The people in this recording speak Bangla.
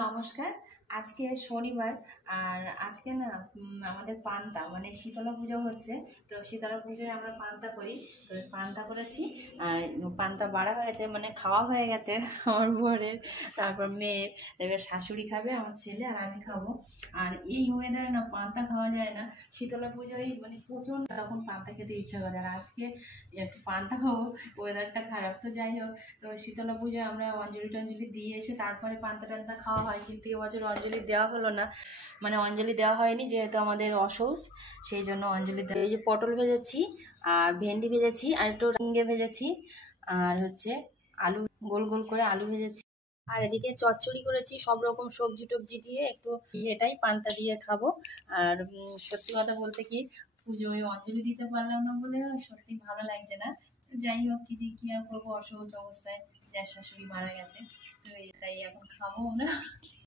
নমস্কার। আজকে শনিবার। আর আজকে না আমাদের পান্তা মানে শীতলা পুজো হচ্ছে। তো শীতলা পুজোয় আমরা পান্তা করি। তো পান্তা করেছি। আর পান্তা বাড়া হয়েছে মানে খাওয়া হয়ে গেছে আমার বরের, তারপর মেয়ের, এবার শাশুড়ি খাবে, আমার ছেলে আর আমি খাবো। আর এই ওয়েদারে না পান্তা খাওয়া যায় না। শীতলা পুজোয় মানে প্রচণ্ড তখন পান্তা খেতে ইচ্ছা করে। আর আজকে একটু পান্তা খাবো, ওয়েদারটা খারাপ। তো যাই হোক, তো শীতলা পুজোয় আমরা অঞ্জলি টঞ্জলি দিয়ে এসে তারপরে পান্তা টান্তা খাওয়া হয়, কিন্তু এবছর অঞ্জলি দেওয়া হলো না। মানে অঞ্জলি দেওয়া হয়নি যেহেতু আমাদের অসৌচ, সেই জন্য অঞ্জলি দেওয়া। এই যে পটল ভেজেছি, আর ভেন্ডি ভেজেছি, আর একটু ঝিঙে ভেজেছি, আর হচ্ছে আলু, গোল গোল করে আলু ভেজেছি। আর এদিকে চচ্চড়ি করেছি সব রকম সবজি টবজি দিয়ে একটু। এটাই পান্তা দিয়ে খাবো। আর সত্যি কথা বলতে কি, পুজোয় অঞ্জলি দিতে পারলাম না বলে সত্যি ভালো লাগছে না। তো যাই হোক, কি আর করবো, অসহজ অবস্থায় যার শাশুড়ি মারা গেছে। তো এটাই এখন খাবো আমরা।